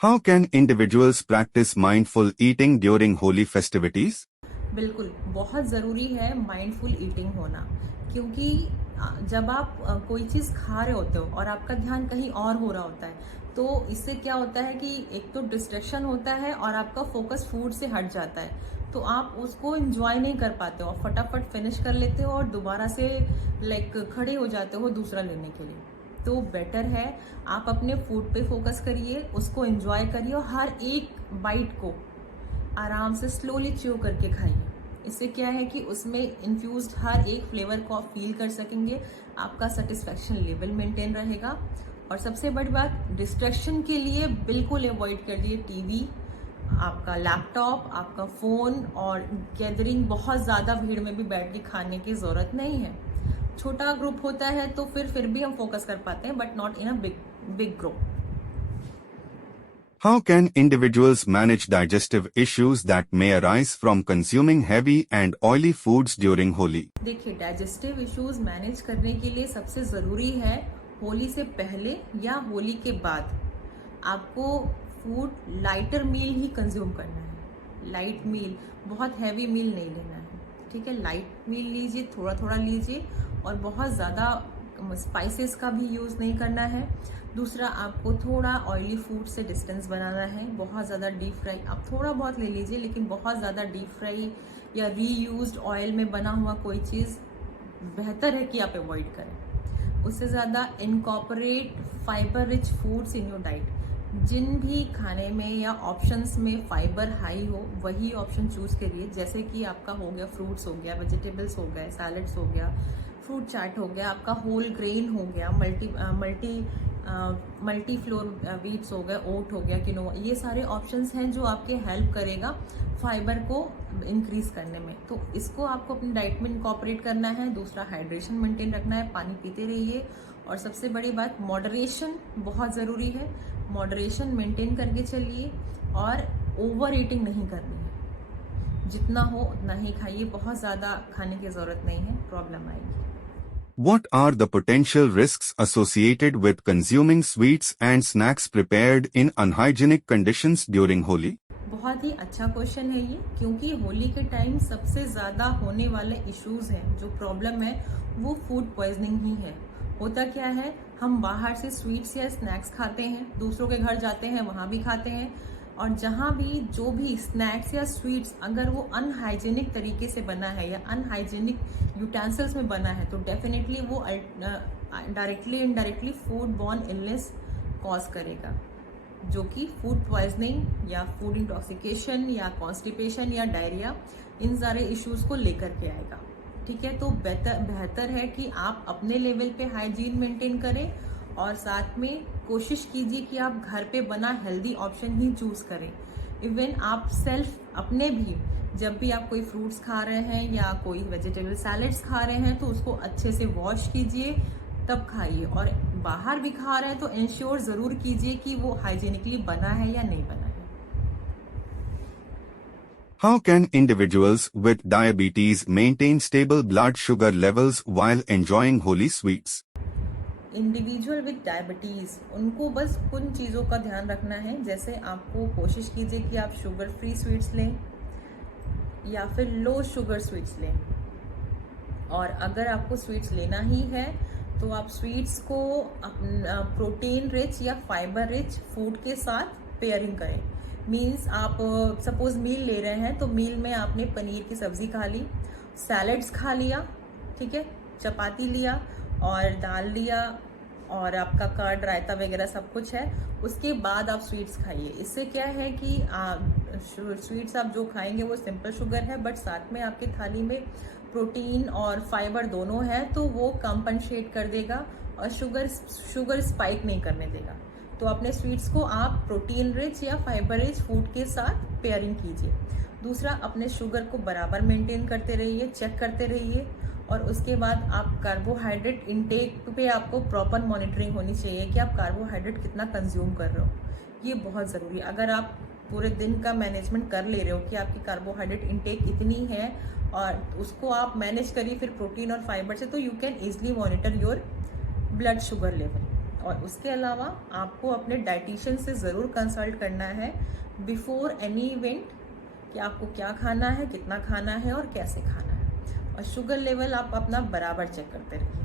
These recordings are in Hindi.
How can individuals practice mindful eating during holy festivities? बिल्कुल, बहुत ज़रूरी है माइंडफुल ईटिंग होना, क्योंकि जब आप कोई चीज़ खा रहे होते हो और आपका ध्यान कहीं और हो रहा होता है, तो इससे क्या होता है कि एक तो डिस्ट्रैक्शन होता है और आपका फोकस फूड से हट जाता है। तो आप उसको एन्जॉय नहीं कर पाते हो और फटाफट फिनिश कर लेते हो और दोबारा से लाइक खड़े हो जाते हो दूसरा लेने के लिए। तो बेटर है आप अपने फूड पे फोकस करिए, उसको एन्जॉय करिए और हर एक बाइट को आराम से स्लोली च्यू करके खाइए। इससे क्या है कि उसमें इन्फ्यूज्ड हर एक फ्लेवर को आप फील कर सकेंगे, आपका सेटिस्फैक्शन लेवल मेंटेन रहेगा। और सबसे बड़ी बात, डिस्ट्रैक्शन के लिए बिल्कुल अवॉइड करिए टीवी, आपका लैपटॉप, आपका फ़ोन और गैदरिंग बहुत ज़्यादा भीड़ में भी बैठ के खाने की ज़रूरत नहीं है। छोटा ग्रुप होता है तो फिर भी हम फोकस कर पाते हैं, but not in a big group. How can individuals manage digestive issues that may arise from consuming heavy and oily foods during Holi? देखिए, डाइजेस्टिव इश्यूज मैनेज करने के लिए सबसे ज़रूरी है होली से पहले या होली के बाद आपको फूड लाइटर मील ही कंज्यूम करना है। लाइट मील, बहुत हैवी मील नहीं लेना है, ठीक है। लाइट मील लीजिए, थोड़ा थोड़ा लीजिए और बहुत ज़्यादा स्पाइसेस का भी यूज़ नहीं करना है। दूसरा, आपको थोड़ा ऑयली फूड से डिस्टेंस बनाना है। बहुत ज़्यादा डीप फ्राई आप थोड़ा बहुत ले लीजिए, लेकिन बहुत ज़्यादा डीप फ्राई या रीयूज्ड ऑयल में बना हुआ कोई चीज़ बेहतर है कि आप अवॉइड करें। उससे ज़्यादा incorporate fibre rich foods in your diet. जिन भी खाने में या ऑप्शंस में फाइबर हाई हो वही ऑप्शन चूज करिए। जैसे कि आपका हो गया फ्रूट्स, हो गया वेजिटेबल्स, हो गया सैलड्स, हो गया फ्रूट चाट, हो गया आपका होल ग्रेन, हो गया मल्टी फ्लोर वीट्स, हो गया ओट, हो गया किनोआ। ये सारे ऑप्शंस हैं जो आपके हेल्प करेगा फाइबर को इंक्रीज करने में। तो इसको आपको अपनी डाइट में इनकॉर्पोरेट करना है। दूसरा, हाइड्रेशन मेंटेन रखना है, पानी पीते रहिए। और सबसे बड़ी बात, मॉडरेशन बहुत ज़रूरी है। मॉडरेशन मेंटेन करके चलिए और ओवर ईटिंग नहीं करनी है। जितना हो उतना ही खाइए, बहुत ज़्यादा खाने की ज़रूरत नहीं है, प्रॉब्लम आएगी। What are the potential risks associated with consuming sweets and snacks prepared in unhygienic conditions during Holi? बहुत ही अच्छा क्वेश्चन है ये, क्योंकि होली के टाइम सबसे ज़्यादा होने वाले इश्यूज हैं, जो प्रॉब्लम है वो फूड पॉइजनिंग ही है। होता क्या है, हम बाहर से स्वीट्स या स्नैक्स खाते हैं, दूसरों के घर जाते हैं, वहाँ भी खाते हैं। और जहाँ भी जो भी स्नैक्स या स्वीट्स अगर वो अनहाइजेनिक तरीके से बना है या अनहाइजेनिक यूटेंसिल्स में बना है, तो डेफिनेटली वो directly indirectly food borne illness cause करेगा, जो कि फूड पॉइजनिंग या फूड इंटॉक्सिकेशन या कॉन्स्टिपेशन या डायरिया, इन सारे इश्यूज को लेकर के आएगा। ठीक है, तो बेहतर है कि आप अपने लेवल पे हाइजीन मेंटेन करें और साथ में कोशिश कीजिए कि आप घर पे बना हेल्दी ऑप्शन ही चूज करें। इवन आप सेल्फ अपने भी जब भी आप कोई फ्रूट्स खा रहे हैं या कोई वेजिटेबल सैलेड्स खा रहे हैं, तो उसको अच्छे से वॉश कीजिए तब खाइए। और बाहर भी खा रहे हैं तो इंश्योर जरूर कीजिए कि वो हाइजीनिकली बना है या नहीं बना है। How can individuals with diabetes maintain stable blood sugar levels while enjoying holy sweets? Individual with diabetes, उनको बस कुछ चीज़ों का ध्यान रखना है। जैसे आपको कोशिश कीजिए कि आप शुगर फ्री स्वीट्स लें या फिर लो शुगर स्वीट्स लें। और अगर आपको स्वीट्स लेना ही है तो आप स्वीट्स को प्रोटीन रिच या फाइबर रिच फूड के साथ पेयरिंग करें। मीन्स आप सपोज मील ले रहे हैं तो मील में आपने पनीर की सब्जी खा ली, सैलड्स खा लिया, ठीक है, चपाती लिया और दाल लिया और आपका कर्ड, रायता वगैरह सब कुछ है। उसके बाद आप स्वीट्स खाइए। इससे क्या है कि स्वीट्स आप जो खाएंगे वो सिंपल शुगर है, बट साथ में आपकी थाली में प्रोटीन और फाइबर दोनों है, तो वो कंपनसेट कर देगा और शुगर स्पाइक नहीं करने देगा। तो अपने स्वीट्स को आप प्रोटीन रिच या फाइबर रिच फूड के साथ पेयरिंग कीजिए। दूसरा, अपने शुगर को बराबर मेंटेन करते रहिए, चेक करते रहिए। और उसके बाद आप कार्बोहाइड्रेट इनटेक पे आपको प्रॉपर मॉनिटरिंग होनी चाहिए कि आप कार्बोहाइड्रेट कितना कंज्यूम कर रहे हो। ये बहुत ज़रूरी है। अगर आप पूरे दिन का मैनेजमेंट कर ले रहे हो कि आपकी कार्बोहाइड्रेट इनटेक इतनी है और उसको आप मैनेज करिए फिर प्रोटीन और फाइबर से, तो you can easily monitor your blood sugar level. और उसके अलावा आपको अपने डाइटिशियन से ज़रूर कंसल्ट करना है बिफोर एनी इवेंट कि आपको क्या खाना है, कितना खाना है और कैसे खाना है। और शुगर लेवल आप अपना बराबर चेक करते रहिए।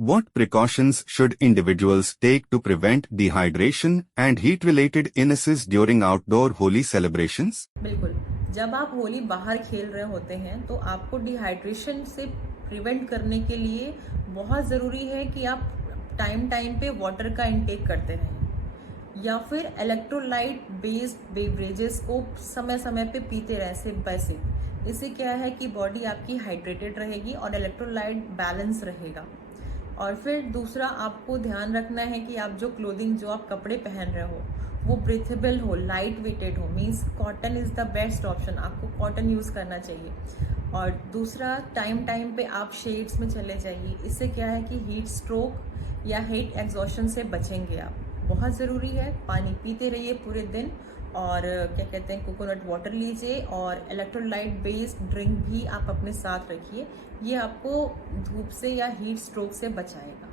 What precautions should individuals take to prevent dehydration and heat-related illnesses during outdoor Holi celebrations? बिल्कुल, जब आप होली बाहर खेल रहे होते हैं तो आपको डिहाइड्रेशन से प्रिवेंट करने के लिए बहुत ज़रूरी है कि आप टाइम टाइम पे वाटर का इंटेक करते रहें या फिर इलेक्ट्रोलाइट बेस्ड बेवरेजेस को समय समय पे पीते रहे से बेसिक। इससे क्या है कि बॉडी आपकी हाइड्रेटेड रहेगी और इलेक्ट्रोलाइट बैलेंस रहेगा। और फिर दूसरा आपको ध्यान रखना है कि आप जो क्लोथिंग जो आप कपड़े पहन रहे हो वो ब्रीथेबल हो, लाइट वेटेड हो, means cotton is the best option, आपको कॉटन यूज़ करना चाहिए। और दूसरा टाइम टाइम पे आप शेड्स में चले जाइए, इससे क्या है कि हीट स्ट्रोक या हीट एग्जॉशन से बचेंगे आप। बहुत ज़रूरी है, पानी पीते रहिए पूरे दिन और क्या कहते हैं कोकोनट वाटर लीजिए और इलेक्ट्रोलाइट बेस्ड ड्रिंक भी आप अपने साथ रखिए। ये आपको धूप से या हीट स्ट्रोक से बचाएगा।